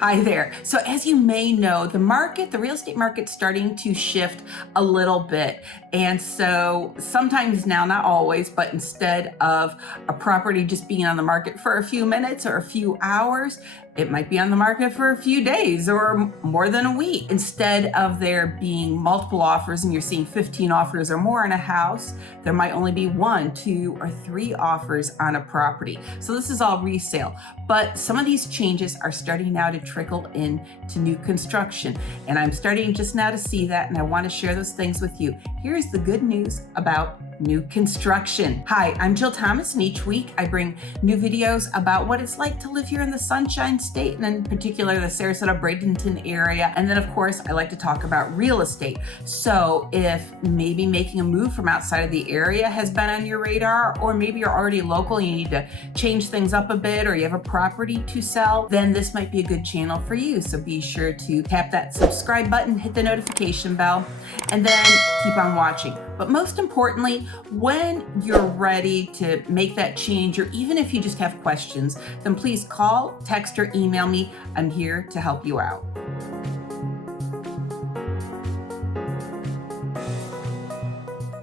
Hi there. So as you may know, the real estate market's starting to shift a little bit. And so sometimes now, not always, but instead of a property just being on the market for a few minutes or a few hours, it might be on the market for a few days or more than a week. Instead of there being multiple offers and you're seeing 15 offers or more on a house, there might only be 1, 2, or 3 offers on a property. So this is all resale. But some of these changes are starting now to trickle into new construction. And I'm starting just now to see that, and I want to share those things with you. Here's the good news about new construction. Hi, I'm Jill Thomas, and each week I bring new videos about what it's like to live here in the Sunshine State, and in particular the Sarasota Bradenton area. And then of course, I like to talk about real estate. So if maybe making a move from outside of the area has been on your radar, or maybe you're already local and you need to change things up a bit, or you have a property to sell, then this might be a good channel for you. So be sure to tap that subscribe button, hit the notification bell, and then keep on watching. But most importantly, when you're ready to make that change, or even if you just have questions, then please call, text, or email me. I'm here to help you out.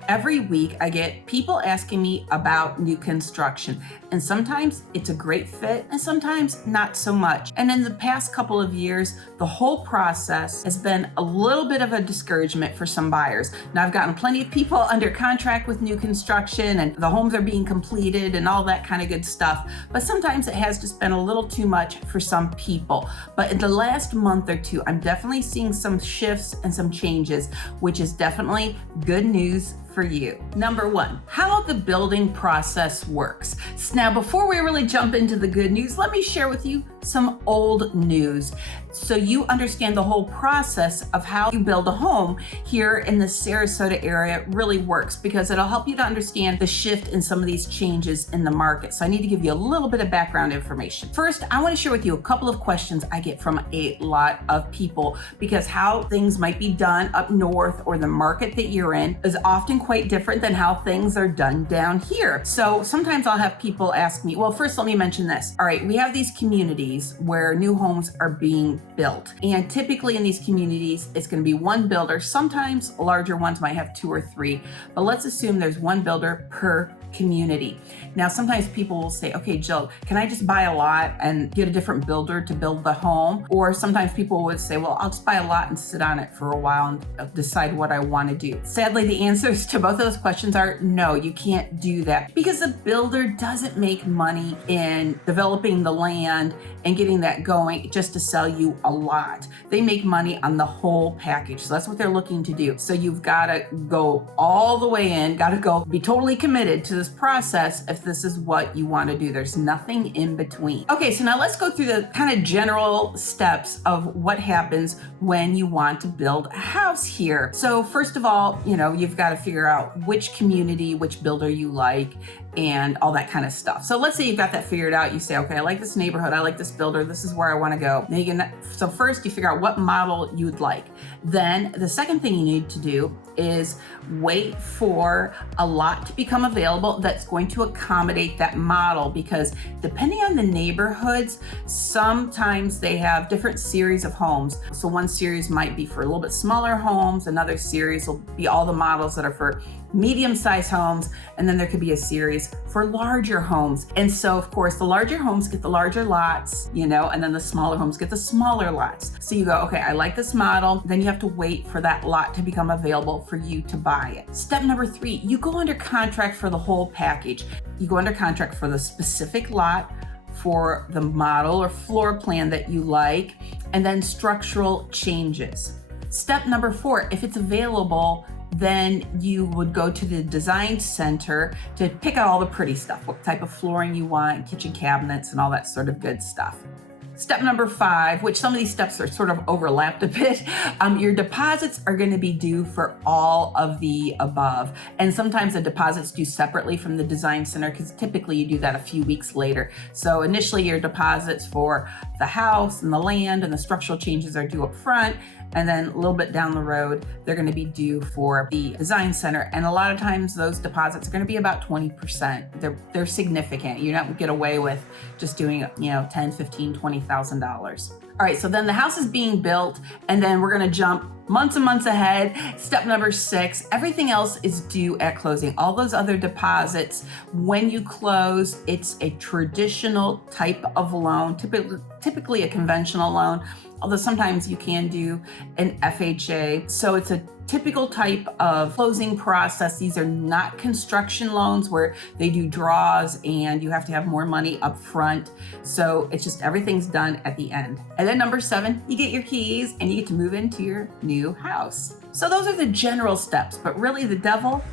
Every week I get people asking me about new construction, and sometimes it's a great fit and sometimes not so much. And in the past couple of years, the whole process has been a little bit of a discouragement for some buyers. Now I've gotten plenty of people under contract with new construction, and the homes are being completed and all that kind of good stuff. But sometimes it has just been a little too much for some people. But in the last month or two, I'm definitely seeing some shifts and some changes, which is definitely good news for you. Number 1, how the building process works. Now, before we really jump into the good news, let me share with you some old news so you understand the whole process of how you build a home here in the Sarasota area really works, because it'll help you to understand the shift in some of these changes in the market. So I need to give you a little bit of background information. First, I want to share with you a couple of questions I get from a lot of people, because how things might be done up north or the market that you're in is often quite different than how things are done down here. So sometimes I'll have people ask me, well, first let me mention this. All right, we have these communities where new homes are being built. And typically in these communities, it's going to be one builder. Sometimes larger ones might have 2 or 3, but let's assume there's one builder per community. Now, sometimes people will say, okay, Jill, can I just buy a lot and get a different builder to build the home? Or sometimes people would say, well, I'll just buy a lot and sit on it for a while and decide what I want to do. Sadly, the answers to both of those questions are no, you can't do that, because a builder doesn't make money in developing the land and getting that going just to sell you a lot. They make money on the whole package. So that's what they're looking to do. So you've got to go all the way in, got to go be totally committed to this process if this is what you want to do. There's nothing in between. Okay, so now let's go through the kind of general steps of what happens when you want to build a house here. So first of all, you've got to figure out which community, which builder you like, and all that kind of stuff. So let's say you've got that figured out. You say, okay, I like this neighborhood, I like this builder, this is where I want to go. So first you figure out what model you'd like. Then the second thing you need to do is wait for a lot to become available that's going to accommodate that model, because depending on the neighborhoods, sometimes they have different series of homes. So one series might be for a little bit smaller homes, another series will be all the models that are for medium-sized homes, and then there could be a series for larger homes. And so of course the larger homes get the larger lots, and then the smaller homes get the smaller lots. So you go, okay, I like this model. Then you have to wait for that lot to become available for you to buy it. Step number 3, you go under contract for the whole package. You go under contract for the specific lot, for the model or floor plan that you like, and then structural changes. Step number 4, if it's available, then you would go to the design center to pick out all the pretty stuff, what type of flooring you want, kitchen cabinets, and all that sort of good stuff. Step number 5, which some of these steps are sort of overlapped a bit, your deposits are going to be due for all of the above. And sometimes the deposits due separately from the design center, because typically you do that a few weeks later. So initially your deposits for the house and the land and the structural changes are due up front. And then a little bit down the road, they're going to be due for the design center. And a lot of times those deposits are going to be about 20%. They're significant. You don't get away with just doing, $10,000, $15,000, $20,000. All right, so then the house is being built, and then we're gonna jump months and months ahead. Step number 6, everything else is due at closing. All those other deposits, when you close, it's a traditional type of loan, typically a conventional loan, although sometimes you can do an FHA. So it's a typical type of closing process. These are not construction loans where they do draws and you have to have more money up front. So it's just everything's done at the end. And then number 7, you get your keys and you get to move into your new house. So those are the general steps, but really the devil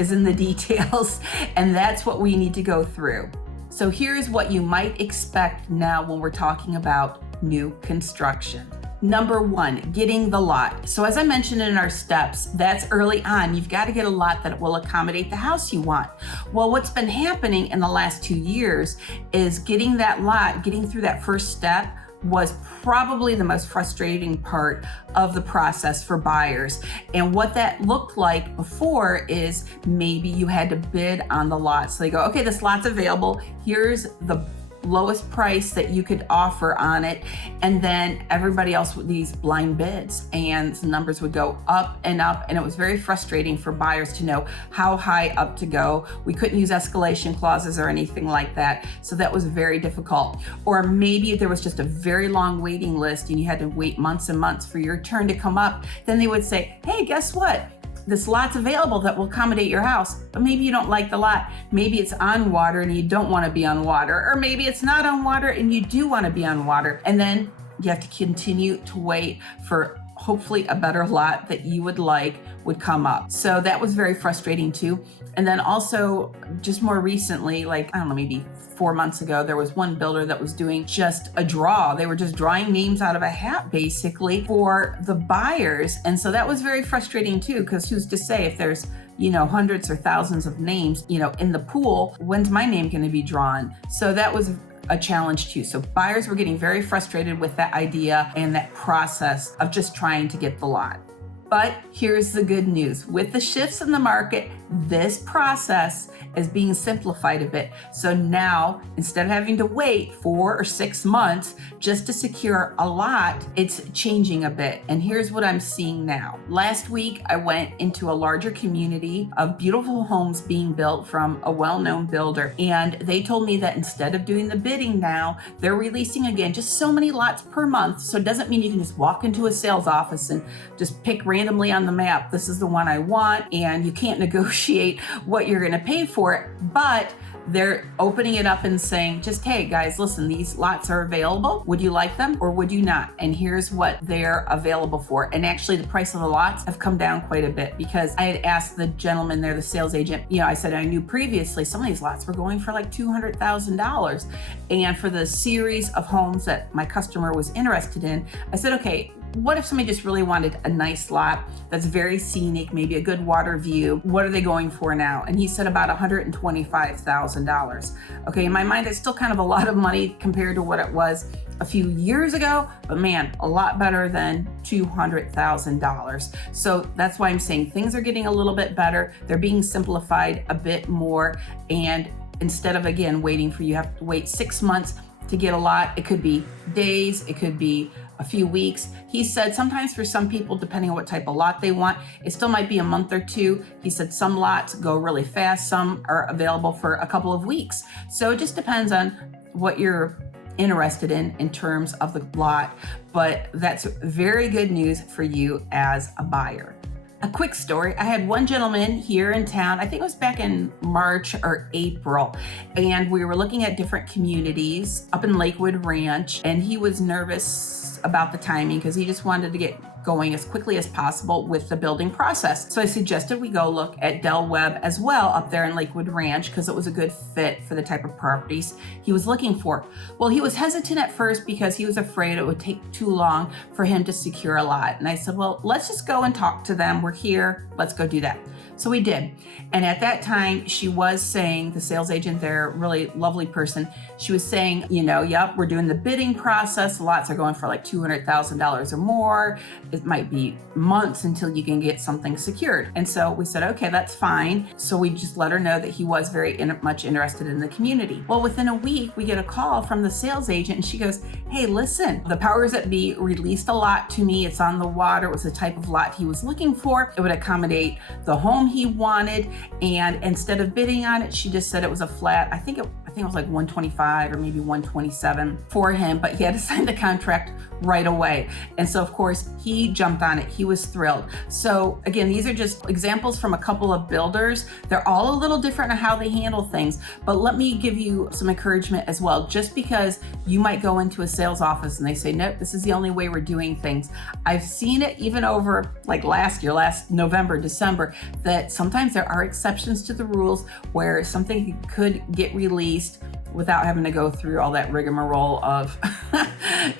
is in the details, and that's what we need to go through. So here's what you might expect now when we're talking about new construction. Number 1, getting the lot. So as I mentioned in our steps, that's early on. You've got to get a lot that will accommodate the house you want. Well, what's been happening in the last 2 years is getting that lot, getting through that first step was probably the most frustrating part of the process for buyers. And what that looked like before is maybe you had to bid on the lot. So they go, okay, this lot's available. Here's the lowest price that you could offer on it, and then everybody else with these blind bids, and the numbers would go up, and it was very frustrating for buyers to know how high up to go. We couldn't use escalation clauses or anything like that, so that was very difficult. Or maybe there was just a very long waiting list and you had to wait months and months for your turn to come up. Then they would say, hey, guess what? This lot's available that will accommodate your house, but maybe you don't like the lot. Maybe it's on water and you don't want to be on water, or maybe it's not on water and you do want to be on water. And then you have to continue to wait for hopefully a better lot that you would like would come up. So that was very frustrating too. And then also just more recently, like, I don't know, maybe 4 months ago, there was one builder that was doing just a draw. They were just drawing names out of a hat basically for the buyers. And so that was very frustrating too, because who's to say if there's, hundreds or thousands of names, in the pool, when's my name going to be drawn? So that was a challenge too. So buyers were getting very frustrated with that idea and that process of just trying to get the lot. But here's the good news. With the shifts in the market, this process is being simplified a bit. So now, instead of having to wait 4 or 6 months just to secure a lot, it's changing a bit. And here's what I'm seeing now. Last week, I went into a larger community of beautiful homes being built from a well-known builder. And they told me that instead of doing the bidding now, they're releasing again just so many lots per month. So it doesn't mean you can just walk into a sales office and just pick randomly on the map, this is the one I want, and you can't negotiate what you're going to pay for it. But they're opening it up and saying, just, hey guys, listen, these lots are available. Would you like them or would you not? And here's what they're available for. And actually the price of the lots have come down quite a bit, because I had asked the gentleman there, the sales agent, I said, I knew previously some of these lots were going for like $200,000. And for the series of homes that my customer was interested in, I said, okay, what if somebody just really wanted a nice lot that's very scenic, maybe a good water view? What are they going for now? And he said about $125,000. Okay, in my mind, it's still kind of a lot of money compared to what it was a few years ago, but man, a lot better than $200,000. So that's why I'm saying things are getting a little bit better. They're being simplified a bit more. And instead of, again, waiting for you have to wait 6 months to get a lot, it could be days, it could be a few weeks. He said sometimes for some people, depending on what type of lot they want, it still might be a month or two. He said some lots go really fast, some are available for a couple of weeks. So it just depends on what you're interested in terms of the lot. But that's very good news for you as a buyer. A quick story. I had one gentleman here in town, I think it was back in March or April, and we were looking at different communities up in Lakewood Ranch, and he was nervous about the timing because he just wanted to get going as quickly as possible with the building process. So I suggested we go look at Del Webb as well up there in Lakewood Ranch, because it was a good fit for the type of properties he was looking for. Well, he was hesitant at first because he was afraid it would take too long for him to secure a lot. And I said, well, let's just go and talk to them. We're here. Let's go do that. So we did. And at that time, she was saying, the sales agent there, really lovely person, she was saying, yep, we're doing the bidding process. Lots are going for like $200,000 or more. it might be months until you can get something secured. And so we said, okay, that's fine. So we just let her know that he was very much interested in the community. Well, within a week, we get a call from the sales agent and she goes, hey, listen, the powers that be released a lot to me. It's on the water. It was the type of lot he was looking for. It would accommodate the home he wanted. And instead of bidding on it, she just said it was a flat, I think it was like 125 or maybe 127 for him, but he had to sign the contract right away. And so of course he jumped on it. He was thrilled. So again, these are just examples from a couple of builders. They're all a little different on how they handle things, but let me give you some encouragement as well. Just because you might go into a sales office and they say, nope, this is the only way we're doing things. I've seen it even over like last November, December, that sometimes there are exceptions to the rules where something could get released without having to go through all that rigmarole of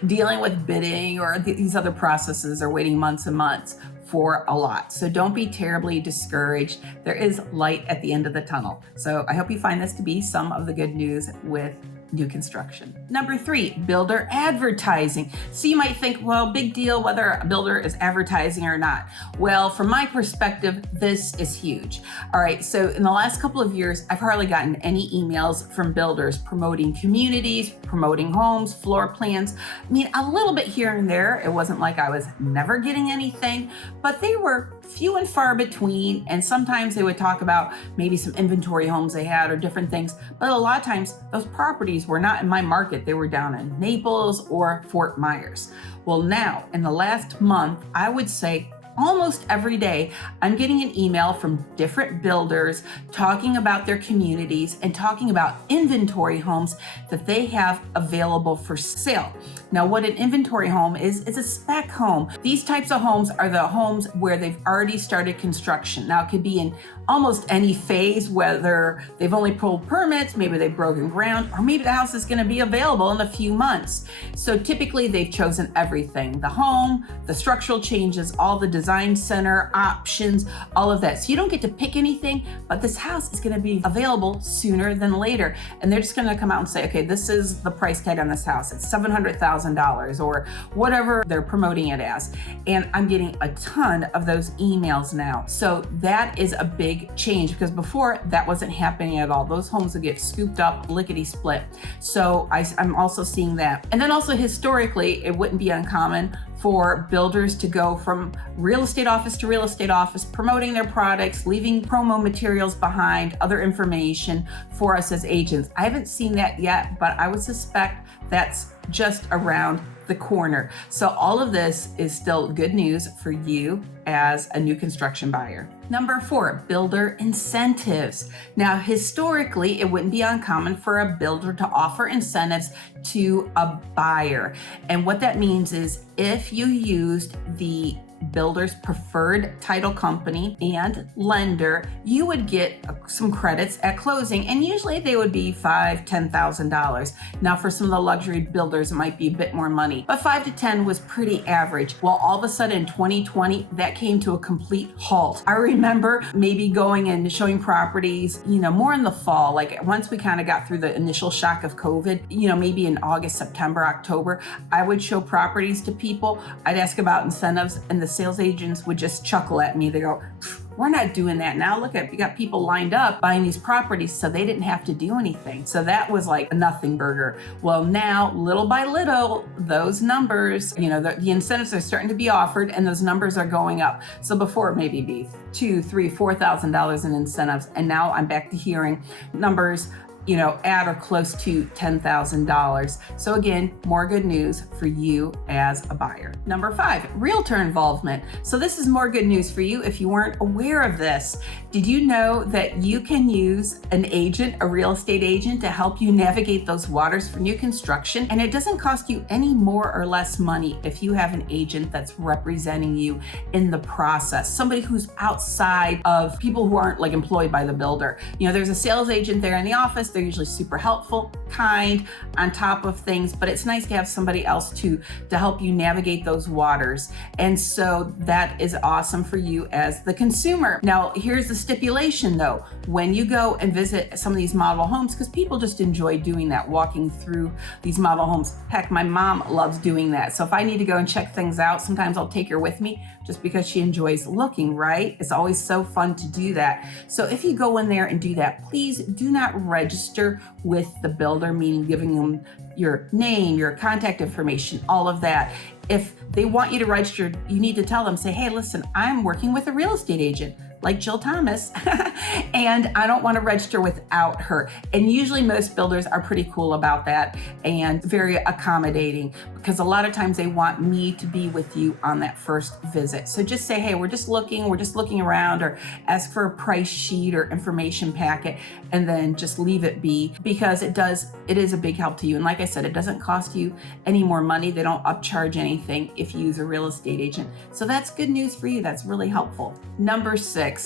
dealing with bidding or these other processes or waiting months and months for a lot. So don't be terribly discouraged. There is light at the end of the tunnel. So I hope you find this to be some of the good news with new construction. Number 3, builder advertising. So you might think, well, big deal whether a builder is advertising or not. Well, from my perspective, this is huge. All right, so in the last couple of years, I've hardly gotten any emails from builders promoting communities, promoting homes, floor plans. I mean, a little bit here and there. It wasn't like I was never getting anything, but they were few and far between. And sometimes they would talk about maybe some inventory homes they had or different things. But a lot of times those properties were not in my market. They were down in Naples or Fort Myers. Well, now in the last month, I would say almost every day, I'm getting an email from different builders talking about their communities and talking about inventory homes that they have available for sale. Now, what an inventory home is a spec home. These types of homes are the homes where they've already started construction. Now, it could be in almost any phase, whether they've only pulled permits, maybe they've broken ground, or maybe the house is going to be available in a few months. So typically they've chosen everything: the home, the structural changes, all the design center options, all of that. So you don't get to pick anything, but this house is going to be available sooner than later. And they're just going to come out and say, okay, this is the price tag on this house. It's $700,000 or whatever they're promoting it as. And I'm getting a ton of those emails now. So that is a big change, because before that wasn't happening at all. Those homes would get scooped up, lickety split. So I'm also seeing that. And then also historically, it wouldn't be uncommon for builders to go from real estate office to real estate office, promoting their products, leaving promo materials behind, other information for us as agents. I haven't seen that yet, but I would suspect that's just around the corner. So all of this is still good news for you as a new construction buyer. Number 4, builder incentives. Now, historically, it wouldn't be uncommon for a builder to offer incentives to a buyer. And what that means is if you used the builder's preferred title company and lender, you would get some credits at closing, and usually they would be $5,000, $10,000. Now, for some of the luxury builders, it might be a bit more money, but 5 to 10 was pretty average. Well, all of a sudden in 2020, that came to a complete halt. I remember maybe going and showing properties, more in the fall, like once we kind of got through the initial shock of COVID, maybe in August, September, October, I would show properties to people. I'd ask about incentives, and the sales agents would just chuckle at me. They go, we're not doing that now. Look at, you got people lined up buying these properties, so they didn't have to do anything. So that was like a nothing burger. Well, now little by little, those numbers, the incentives are starting to be offered, and those numbers are going up. So before it maybe be $2,000, $3,000, $4,000 in incentives, and now I'm back to hearing numbers at or close to $10,000. So again, more good news for you as a buyer. Number 5, realtor involvement. So this is more good news for you if you weren't aware of this. Did you know that you can use an agent, a real estate agent, to help you navigate those waters for new construction? And it doesn't cost you any more or less money if you have an agent that's representing you in the process, somebody who's outside of people who aren't like employed by the builder. There's a sales agent there in the office. They're usually super helpful, kind, on top of things, but it's nice to have somebody else to help you navigate those waters. And so that is awesome for you as the consumer. Now, here's the stipulation though. When you go and visit some of these model homes, because people just enjoy doing that, walking through these model homes. Heck, my mom loves doing that. So if I need to go and check things out, sometimes I'll take her with me just because she enjoys looking, right? It's always so fun to do that. So if you go in there and do that, please do not register with the builder, meaning giving them your name, your contact information, all of that. If they want you to register, you need to tell them, say, hey, listen, I'm working with a real estate agent like Jill Thomas, and I don't want to register without her. And usually most builders are pretty cool about that and very accommodating, because a lot of times they want me to be with you on that first visit. So just say, hey, we're just looking around, or ask for a price sheet or information packet, and then just leave it be, because it is a big help to you. And like I said, it doesn't cost you any more money. They don't upcharge anything if you use a real estate agent. So that's good news for you. That's really helpful. Number 6,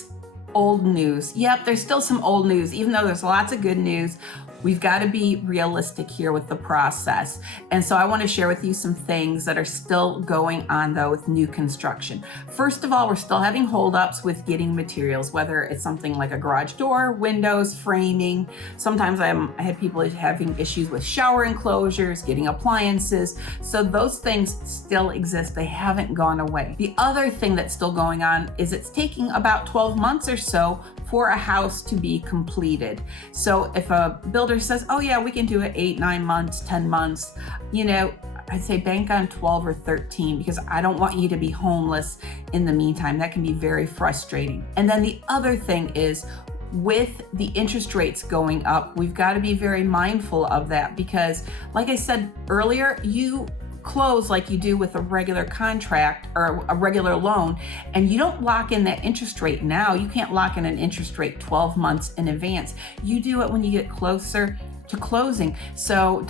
old news. Yep, there's still some old news, even though there's lots of good news. We've got to be realistic here with the process. And so I want to share with you some things that are still going on though with new construction. First of all, we're still having holdups with getting materials, whether it's something like a garage door, windows, framing. Sometimes I had people having issues with shower enclosures, getting appliances. So those things still exist. They haven't gone away. The other thing that's still going on is it's taking about 12 months or so for a house to be completed. So if a builder says, oh yeah, we can do it 8, 9 months, 10 months, I'd say bank on 12 or 13, because I don't want you to be homeless in the meantime. That can be very frustrating. And then the other thing is, with the interest rates going up, we've got to be very mindful of that, because like I said earlier, you close like you do with a regular contract or a regular loan, and you don't lock in that interest rate now. You can't lock in an interest rate 12 months in advance. You do it when you get closer to closing. So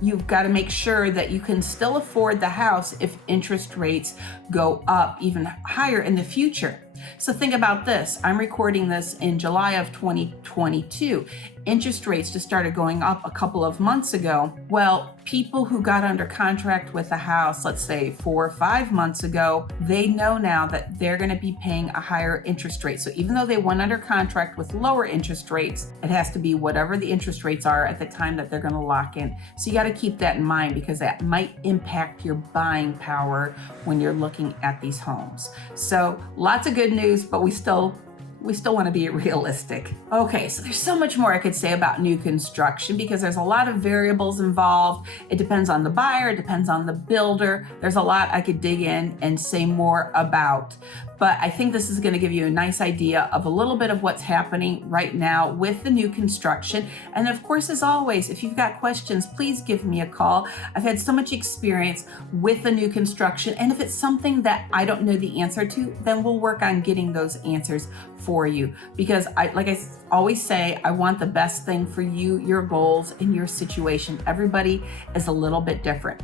you've got to make sure that you can still afford the house if interest rates go up even higher in the future. So think about this. I'm recording this in July of 2022. Interest rates just started going up a couple of months ago. Well, people who got under contract with a house, let's say 4 or 5 months ago, they know now that they're going to be paying a higher interest rate. So even though they went under contract with lower interest rates, it has to be whatever the interest rates are at the time that they're going to lock in. So you got to keep that in mind, because that might impact your buying power when you're looking at these homes. So lots of good news, but we still want to be realistic. Okay, so there's so much more I could say about new construction, because there's a lot of variables involved. It depends on the buyer, it depends on the builder. There's a lot I could dig in and say more about. But I think this is going to give you a nice idea of a little bit of what's happening right now with the new construction. And of course, as always, if you've got questions, please give me a call. I've had so much experience with the new construction. And if it's something that I don't know the answer to, then we'll work on getting those answers for you. Because like I always say, I want the best thing for you, your goals, and your situation. Everybody is a little bit different.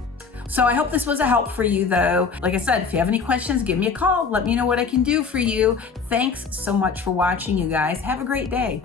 So I hope this was a help for you though. Like I said, if you have any questions, give me a call. Let me know what I can do for you. Thanks so much for watching, you guys. Have a great day.